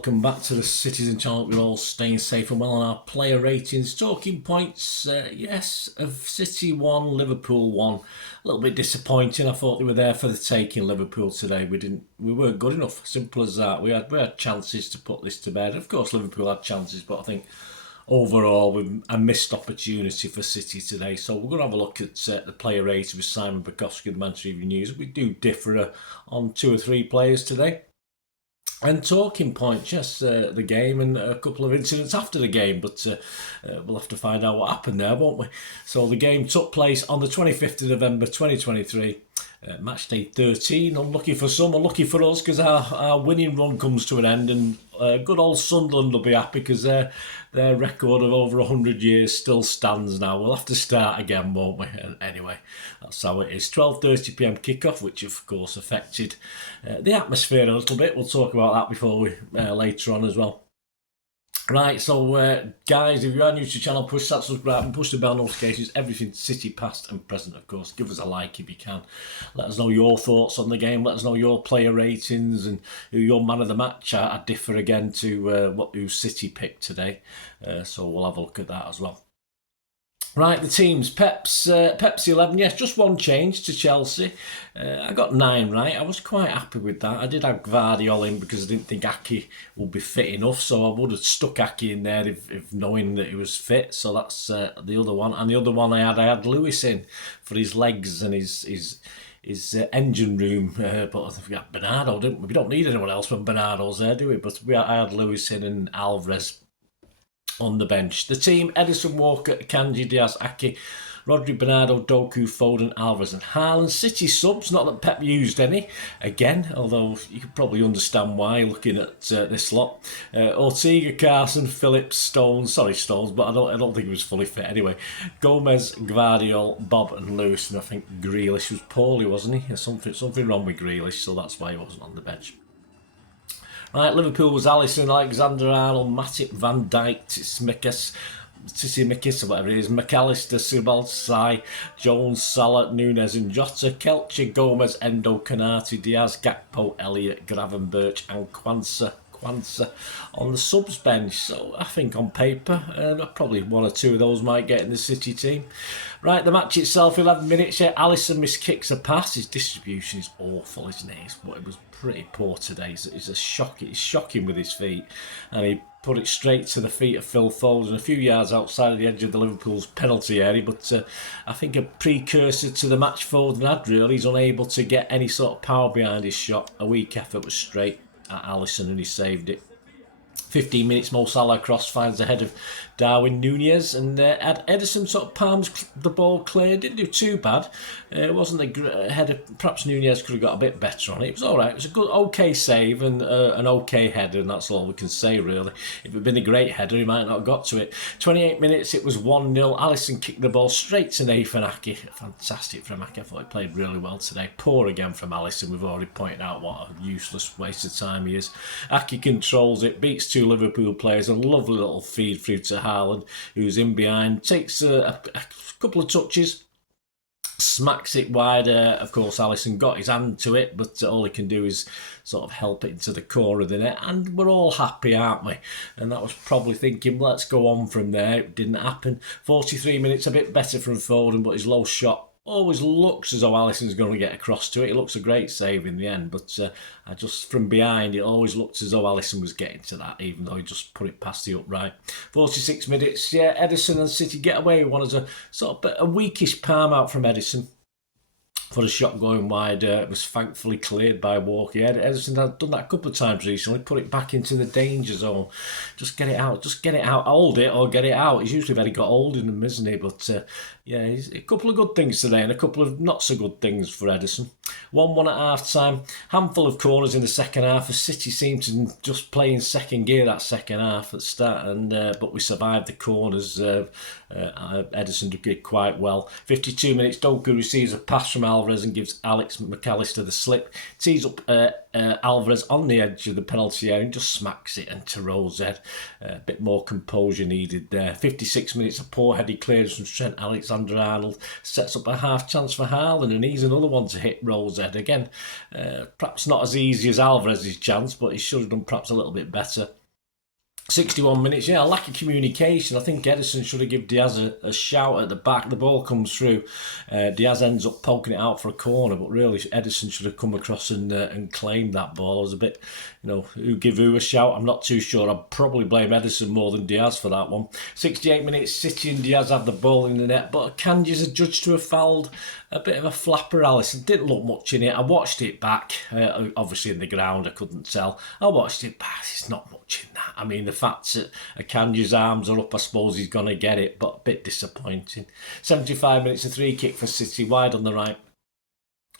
welcome back to the Citizen channel. We're all staying safe and well on our player ratings. Talking points, yes, of City 1, Liverpool 1. A little bit disappointing. I thought they were there for the taking, Liverpool today. We weren't good enough. Simple as that. We had chances to put this to bed. Of course, Liverpool had chances, but I think overall a missed opportunity for City today. So we're going to have a look at the player rating with Simon Bajkowski, the Manchester Evening News. We do differ on 2 or 3 players today. And talking points, yes, the game and a couple of incidents after the game, but we'll have to find out what happened there, won't we? So the game took place on the 25th of November 2023, match day 13. Unlucky for some, unlucky for us, because our winning run comes to an end, and good old Sunderland will be happy because their record of over 100 years still stands now. We'll have to start again, won't we? Anyway, that's how it is. 12:30 p.m. kickoff, which of course affected the atmosphere a little bit. We'll talk about that before we later on as well. Right, so guys, if you are new to the channel, push that subscribe and push the bell notifications. Everything City past and present, of course. Give us a like if you can. Let us know your thoughts on the game. Let us know your player ratings and who your man of the match. I differ again to who City picked today, so we'll have a look at that as well. Right, the teams. Pep's 11, yes, just one change to Chelsea. I got 9 right. I was quite happy with that. I did have Gvardiol in because I didn't think Aki would be fit enough, so I would have stuck Aki in there if knowing that he was fit. So that's the other one. And the other one I had Lewis in for his legs and his engine room, but I think we got Bernardo, didn't we? We don't need anyone else when Bernardo's there, do we? But I had Lewis in and Alvarez on the bench. The team: Edison, Walker, Kanji, Diaz, Aki, Rodri, Bernardo, Doku, Foden, Alvarez and Haaland. City subs, not that Pep used any, again, although you could probably understand why looking at this lot. Ortega, Carson, Phillips, Stones, but I don't think he was fully fit anyway. Gomez, Gvardiol, Bob and Lewis, and I think Grealish was poorly, wasn't he? Something wrong with Grealish, so that's why he wasn't on the bench. Right, Liverpool was Alisson, Alexander-Arnold, Matip, Van Dijk, Tsimikas, or whatever it is, McAllister, Subal, Jones, Salah, Nunes and Jota, Kelce, Gomez, Endo, Konate, Diaz, Gakpo, Elliott, Gravenberch and Kwanzaa on the subs bench. So I think on paper, probably 1 or 2 of those might get in the City team. Right, the match itself, 11 minutes. Yeah, Alisson miskicks a pass. His distribution is awful, isn't it? It was pretty poor today. He's shocking with his feet, and he put it straight to the feet of Phil Foden, a few yards outside of the edge of the Liverpool's penalty area. But I think a precursor to the match Foden had, really. He's unable to get any sort of power behind his shot. A weak effort was straight at Alisson and he saved it. 15 minutes, Mo Salah cross finds the head of Darwin Nunez, and Edison sort of palms the ball clear. Didn't do too bad. It wasn't a header. Perhaps Nunez could have got a bit better on it. It was all right. It was a good, okay save and an okay header, and that's all we can say really. If it had been a great header, he might not have got to it. 28 minutes, it was 1-0. Alisson kicked the ball straight to Nathan Aki. Fantastic from Aki. I thought he played really well today. Poor again from Alisson. We've already pointed out what a useless waste of time he is. Aki controls it, beats 2 Liverpool players, a lovely little feed through to Haaland, who's in behind, takes a couple of touches, smacks it wide. Of course, Alisson got his hand to it, but all he can do is sort of help it into the core of the net, and we're all happy, aren't we? And that was probably thinking, let's go on from there. It didn't happen. 43 minutes, a bit better from Foden, but his low shot always looks as though Alisson's going to get across to it. It looks a great save in the end, but I just, from behind, it always looked as though Alisson was getting to that, even though he just put it past the upright. 46 minutes, yeah, Edison and City get away with one as a sort of a weakish palm out from Edison for a shot going wide. It was thankfully cleared by Walker. Edison had done that a couple of times recently, put it back into the danger zone. Just get it out, hold it or get it out. He's usually very got hold in them, isn't he? But yeah, he's a couple of good things today and a couple of not so good things for Edison. 1-1 at half time. Handful of corners in the second half. The City seemed to just play in second gear that second half at the start, and but we survived the corners. Edison did quite well. 52 minutes, Doku receives a pass from Alvarez Alvarez and gives Alex McAllister the slip. Tees up Alvarez on the edge of the penalty area and just smacks it into Rowe's head. A bit more composure needed there. 56 minutes of poor heady clearance from Trent Alexander-Arnold sets up a half chance for Haaland, and he's another one to hit Rowe's head again. Perhaps not as easy as Alvarez's chance, but he should have done perhaps a little bit better. 61 minutes, yeah, lack of communication. I think Ederson should have given Diaz a shout at the back. The ball comes through. Diaz ends up poking it out for a corner, but really Ederson should have come across and claimed that ball. I was a bit, who give who a shout? I'm not too sure. I'd probably blame Ederson more than Diaz for that one. 68 minutes, City and Diaz have the ball in the net, but Akanji's adjudged to have fouled a bit of a flapper, Alisson. Didn't look much in it. I watched it back. Obviously in the ground, I couldn't tell. I watched it back. It's not much in that. I mean, the fact that Akanji's arms are up, I suppose he's going to get it, but a bit disappointing. 75 minutes, a free kick for City, wide on the right.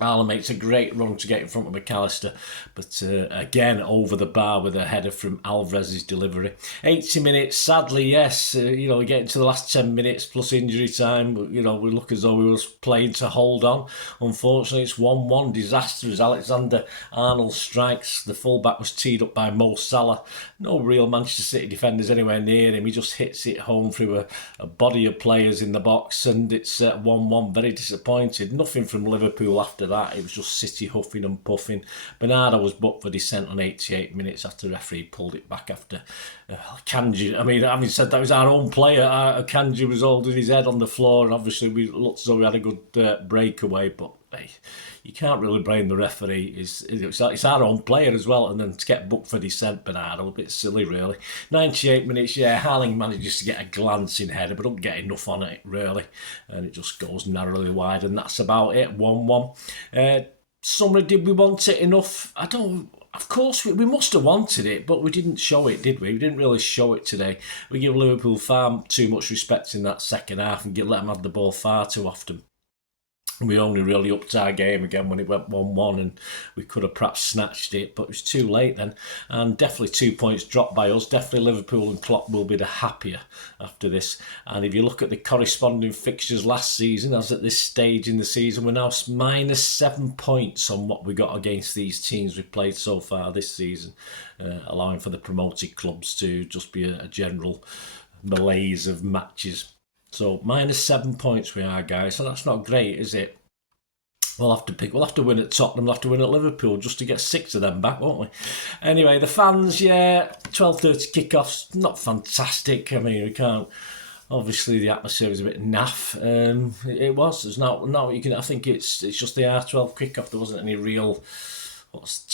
Haaland makes a great run to get in front of McAllister, but again over the bar with a header from Alvarez's delivery. 80 minutes, sadly, yes, we get into the last 10 minutes plus injury time. We look as though we were playing to hold on. Unfortunately, it's 1-1, disaster as Alexander-Arnold strikes. The fullback was teed up by Mo Salah. No real Manchester City defenders anywhere near him. He just hits it home through a body of players in the box, and it's 1-1. Very disappointed. Nothing from Liverpool after that. It was just City huffing and puffing. Bernardo was booked for dissent on 88 minutes after the referee pulled it back after Kanji. I mean, having said that, was our own player. Kanji was holding his head on the floor, and obviously we looked as though we had a good breakaway, but hey, you can't really blame the referee. It's our own player as well, and then to get booked for dissent, Bernardo, a bit silly really. 98 minutes, yeah, Haaland manages to get a glancing header, but don't get enough on it really, and it just goes narrowly wide, and that's about it. 1-1. Summary, did we want it enough? Of course, we must have wanted it, but we didn't show it, did we? We didn't really show it today. We give Liverpool far too much respect in that second half and let them have the ball far too often. We only really upped our game again when it went 1-1, and we could have perhaps snatched it, but it was too late then. And definitely 2 points dropped by us. Definitely Liverpool and Klopp will be the happier after this. And if you look at the corresponding fixtures last season, as at this stage in the season, we're now minus 7 points on what we got against these teams we've played so far this season, allowing for the promoted clubs to just be a general malaise of matches. So minus 7 points we are, guys. So that's not great, is it? We'll have to win at Tottenham, we'll have to win at Liverpool just to get 6 of them back, won't we? Anyway, the fans, yeah, 12:30 kickoffs, not fantastic. I mean, we can't. Obviously, the atmosphere was a bit naff. It was. There's not. You can. I think it's just the R12 kickoff. There wasn't any real.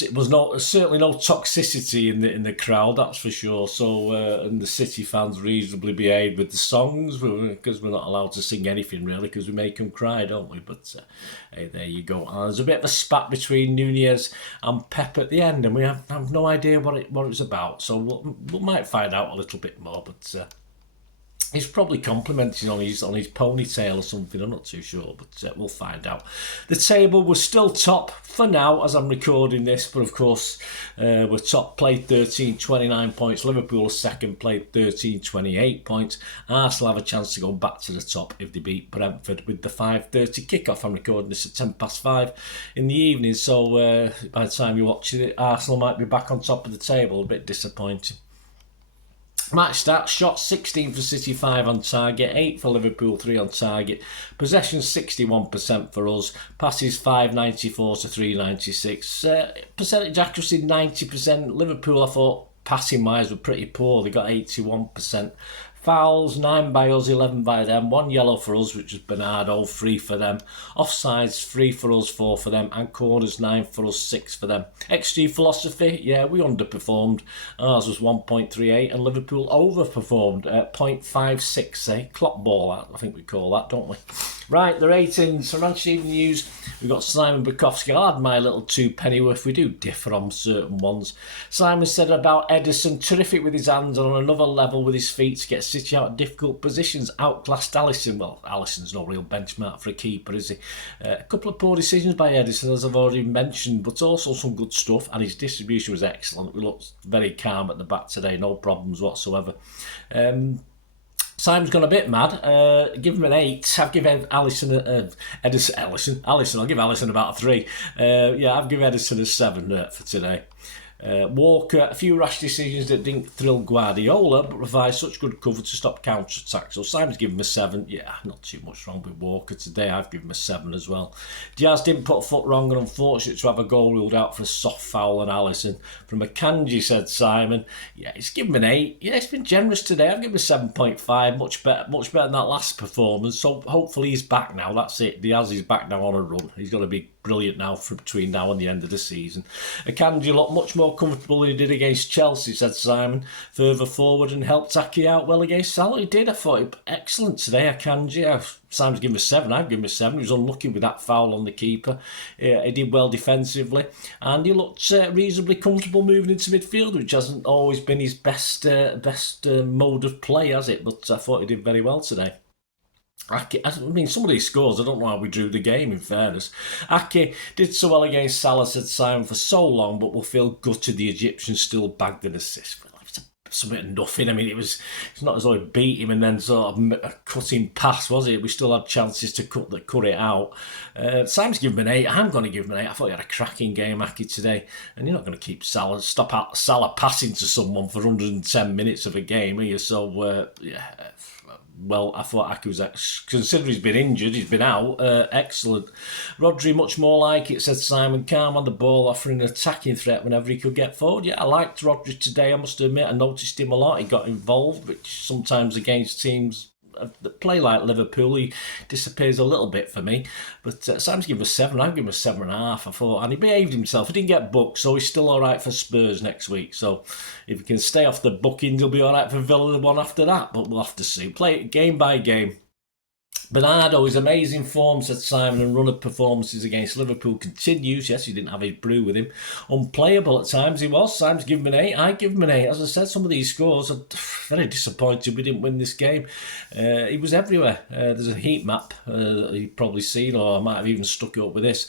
It was certainly no toxicity in the crowd, that's for sure. So and the City fans reasonably behaved with the songs, because we're not allowed to sing anything really, because we make them cry, don't we? But hey, there you go. And there's a bit of a spat between Nunez and Pep at the end, and we have no idea what it was about. So we might find out a little bit more, but. He's probably complimenting on his ponytail or something. I'm not too sure, but we'll find out. The table was still top for now as I'm recording this, but of course we're top, played 13-29 points. Liverpool second, played 13-28 points. Arsenal have a chance to go back to the top if they beat Brentford with the 5:30 kickoff. I'm recording this at 5:10 in the evening, so by the time you watch it, Arsenal might be back on top of the table. A bit disappointing. Match stats, shots 16 for City, 5 on target, 8 for Liverpool, 3 on target. Possession 61% for us, passes 594 to 396. Percentage accuracy 90%. Liverpool, I thought, passing wise were pretty poor, they got 81%. Fouls, 9 by us, 11 by them. 1 yellow for us, which was Bernardo, 3 for them. Offsides, 3 for us, 4 for them. And corners, 9 for us, 6 for them. XG philosophy, yeah, we underperformed. Ours was 1.38 and Liverpool overperformed at 0.56. Clock ball, I think we call that, don't we? Right, the ratings. For Manchester Evening News, we've got Simon Bajkowski. I'll add my little 2 pennyworth. We do differ on certain ones. Simon said about Ederson, terrific with his hands and on another level with his feet to get City out of difficult positions, outclassed Alisson. Well, Alisson's no real benchmark for a keeper, is he? A couple of poor decisions by Ederson, as I've already mentioned, but also some good stuff, and his distribution was excellent. We looked very calm at the back today, no problems whatsoever. Simon's gone a bit mad. Give him an 8. I've given Alisson I'll give Alisson about a 3. I've given Edison a 7 for today. Walker, a few rash decisions that didn't thrill Guardiola, but provides such good cover to stop counter-attack. So Simon's given him a 7. Yeah, not too much wrong with Walker today. I've given him a 7 as well. Diaz didn't put a foot wrong and unfortunate to have a goal ruled out for a soft foul on Alisson. From Akanji, said Simon. Yeah, he's given him an 8. Yeah, it's been generous today. I've given him a 7.5. Much better than that last performance. So hopefully he's back now. That's it. Diaz is back now on a run. He's going to be brilliant now for between now and the end of the season. Akanji looked much more comfortable than he did against Chelsea, said Simon, further forward and helped Aki out well against Salah. He did. I thought he excellent today, Akanji. Simon's given him a 7. I've given him a 7. He was unlucky with that foul on the keeper. He did well defensively and he looked reasonably comfortable moving into midfield, which hasn't always been his best mode of play, has it? But I thought he did very well today. Aki, I mean, some of these scores, I don't know how we drew the game, in fairness. Aki did so well against Salah, said Simon, for so long, but will feel gutted the Egyptians still bagged an assist. Something of nothing. I mean, it's not as though he beat him and then sort of cut him past, was it? We still had chances to cut it out. Simon's given him an 8. I'm going to give him an 8. I thought he had a cracking game, Aki, today. And you're not going to keep Salah passing to someone for 110 minutes of a game, are you? So, well, I thought Aki was, considering he's been injured, he's been out, excellent. Rodri, much more like it, said Simon, calm on the ball, offering an attacking threat whenever he could get forward. Yeah, I liked Rodri today, I must admit. I noticed him a lot. He got involved, which sometimes against teams that play like Liverpool, he disappears a little bit for me. But Sam's given him a 7. I've given him a 7.5. I thought, and he behaved himself. He didn't get booked, so he's still all right for Spurs next week. So if he can stay off the bookings, he'll be all right for Villa the one after that. But we'll have to see. Play it game by game. Bernardo, his amazing form, said Simon, and run of performances against Liverpool continues. Yes, he didn't have his brew with him. Unplayable at times he was. Simon's given him an 8. I give him an 8. As I said, some of these scores are very disappointed we didn't win this game. He was everywhere. There's a heat map you've probably seen, or I might have even stuck it up with this.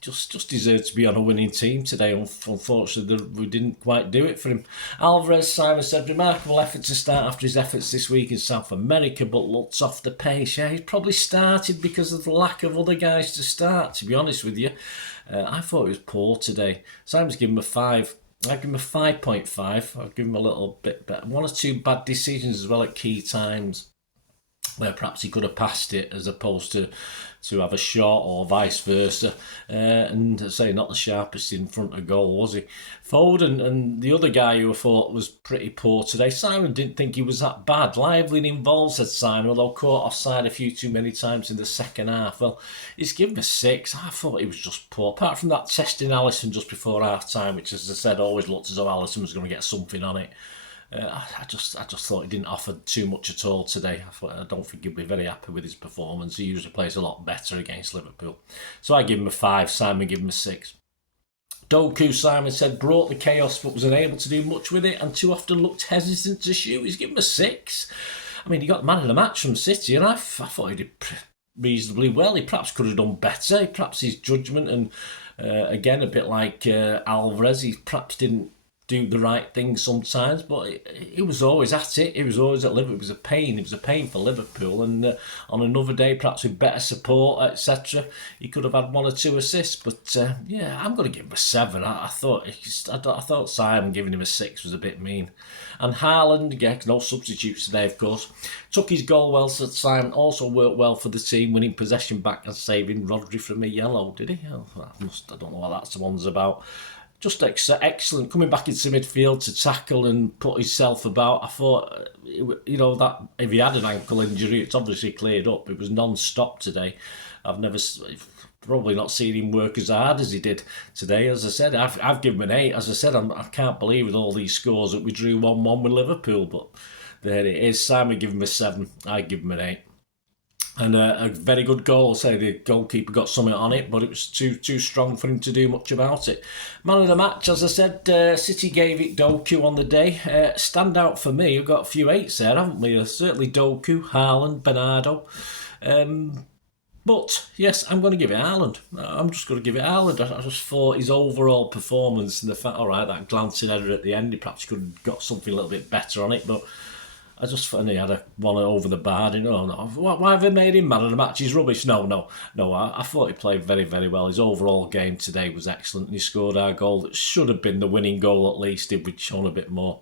Just deserved to be on a winning team today. Unfortunately, we didn't quite do it for him. Alvarez, Simon said, remarkable effort to start after his efforts this week in South America, but looked off the pace. Yeah, he's probably started because of the lack of other guys to start, to be honest with you. I thought he was poor today. Simon's given him a 5. I give him a 5.5. I'll give him a little bit better. 1 or 2 bad decisions as well at key times, where perhaps he could have passed it as opposed to have a shot or vice versa. And say not the sharpest in front of goal, was he? Foden and the other guy who I thought was pretty poor today. Simon didn't think he was that bad. Lively and involved, said Simon, although caught offside a few too many times in the second half. Well, he's given a 6. I thought he was just poor. Apart from that testing Alisson just before half time, which, as I said, always looked as though Alisson was going to get something on it. I just thought he didn't offer too much at all today. I don't think he'll be very happy with his performance. He usually plays a lot better against Liverpool. So I give him a 5. Simon give him a 6. Doku, Simon said, brought the chaos but was unable to do much with it and too often looked hesitant to shoot. He's given him a 6. I mean, he got man of the match from City and I thought he did reasonably well. He perhaps could have done better. Perhaps his judgment and, again, a bit like Alvarez, he perhaps didn't do the right thing sometimes, but he was always at it. He was always at Liverpool. It was a pain. It was a pain for Liverpool. And on another day, perhaps with better support, etc., he could have had 1 or 2 assists. But I'm going to give him a 7. I thought Simon giving him a 6 was a bit mean. And Haaland, again, no substitutes today, of course, took his goal well, said Simon. Also worked well for the team, winning possession back and saving Rodri from a yellow, did he? I don't know what that's the one's about. Just excellent, coming back into midfield to tackle and put himself about. I thought, that if he had an ankle injury, it's obviously cleared up. It was non-stop today. I've probably not seen him work as hard as he did today. As I said, I've given him an 8. As I said, I can't believe with all these scores that we drew 1-1 with Liverpool, but there it is. Simon give him a 7. I give him an 8. And a very good goal. Say the goalkeeper got something on it, but it was too strong for him to do much about it. Man of the match, as I said, City gave it Doku on the day. Stand out for me. We've got a few 8s there, haven't we? Certainly Doku, Haaland, Bernardo. But yes, I'm going to give it Haaland. I'm just going to give it Haaland. I just thought his overall performance and the fact, all right, that glancing header at the end, he perhaps could have got something a little bit better on it, but I just thought he had one over the bar. No. Why have they made him man of the match? He's rubbish. No. I thought he played very, very well. His overall game today was excellent, and he scored our goal that should have been the winning goal at least if we'd shown a bit more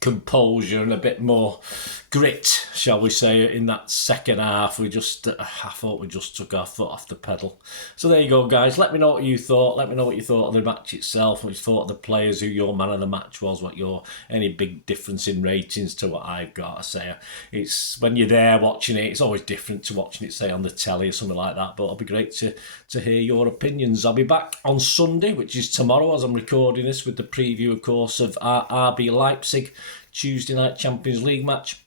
composure and a bit more grit, shall we say, in that second half. I thought we just took our foot off the pedal. So there you go, guys. Let me know what you thought. Let me know what you thought of the match itself, what you thought of the players, who your man of the match was, any big difference in ratings to what I've got to say. It's when you're there watching it, it's always different to watching it, say, on the telly or something like that. But it'll be great to hear your opinions. I'll be back on Sunday, which is tomorrow, as I'm recording this, with the preview, of course, of RB Leipzig Tuesday night Champions League match.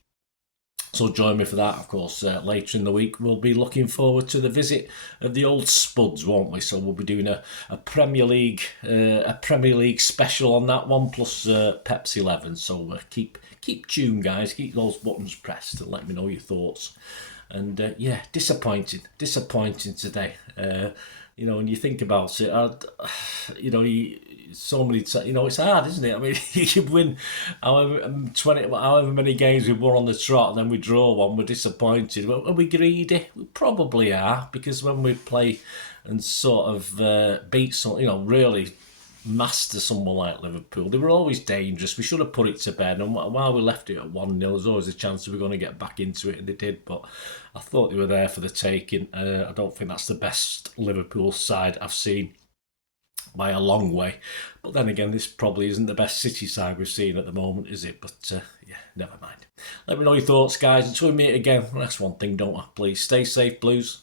So join me for that, of course. Later in the week, we'll be looking forward to the visit of the old Spuds, won't we? So we'll be doing a Premier League special on that one, plus Pepsi 11. So keep tuned, guys. Keep those buttons pressed and let me know your thoughts. And disappointing today. When you think about it, so many, it's hard, isn't it? I mean, you could win however many games we won on the trot, and then we draw one, we're disappointed. Are we greedy? We probably are, because when we play and sort of beat some, really master someone like Liverpool, they were always dangerous. We should have put it to bed, and while we left it at 1-0, there's always a chance that we're going to get back into it, and they did. But I thought they were there for the taking. I don't think that's the best Liverpool side I've seen by a long way. But then again, this probably isn't the best City side we've seen at the moment, is it? But never mind. Let me know your thoughts, guys. Until we meet again, that's one thing, don't I? Please stay safe, Blues.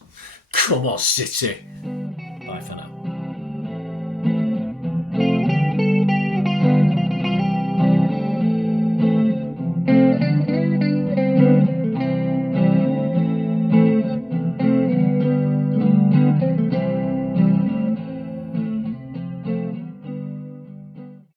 Come on, City. Bye for now.